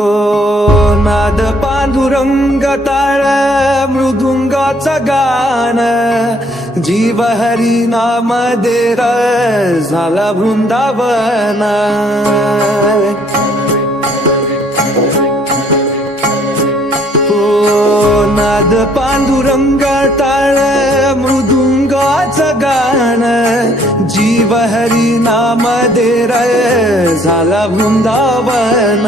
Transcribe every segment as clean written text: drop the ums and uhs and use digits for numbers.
हो नाद पांडुरंग टाळ मृदुंगाचं गाण जीव हरी नाम देर झाला वृंदावन नाद पांडुरंग टाळ मृदुंगाचं गाण जीव हरी नाम देर झाला वृंदावन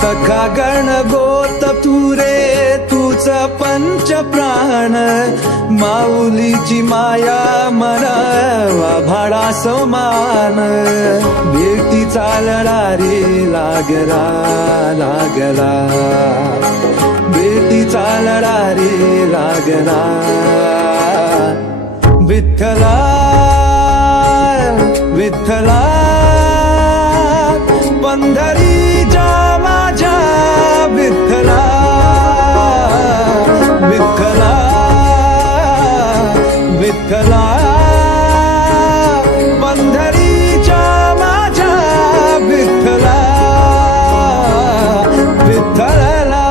सखा गण गोत तुरे तुझ पंच प्राण माऊलीची माया मनावा भाडा समान भेटीचा लढा रे लागला लागला भेटीचा लढा रे लागला विठ्ठला विठ्ठला पंढरीच्या माझ्या विठ्ठला विठ्ठला विठ्ठला पंढरीच्या माझ्या विठ्ठला विठ्ठला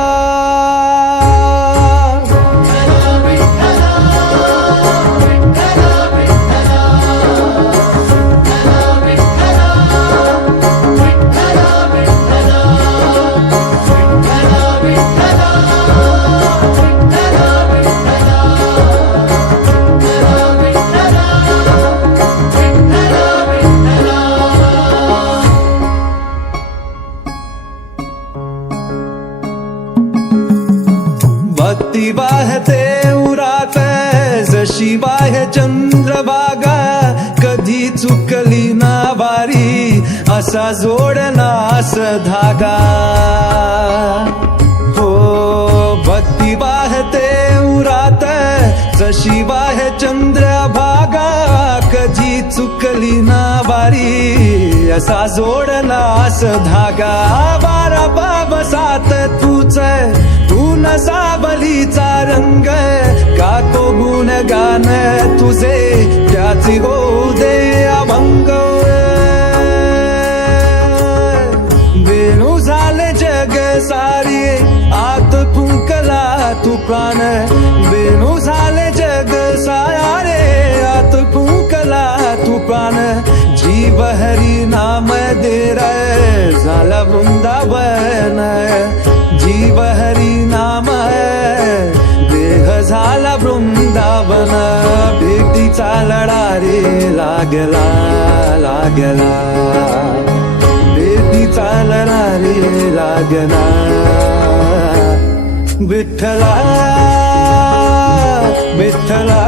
भक्ती वाहते उरात जशी वाहे चंद्रभागा कधी चुकली ना वारी असा जोडनास धागा हो भक्ती वाहते उरात जशी वाहे चंद्रभागा कधी चुकली ना वारी असा जोडनास धागा बारा बाबसात तूच तू सावलीचा रंग का तो गुणगान तुझे त्याची होऊ दे अभंग वेणू झाले जग सारी आत फुंकला तू प्राण वेणू झाले जग सारे आत फुंकला तू प्राण जीव हरी नाम देर झाला वृंदावन जीव हरी नाम देह झाला वृंदावन भेटीचा लढा रे लागला लागला भेटीचा लढा रे लागला विठ्ठला विठ्ठला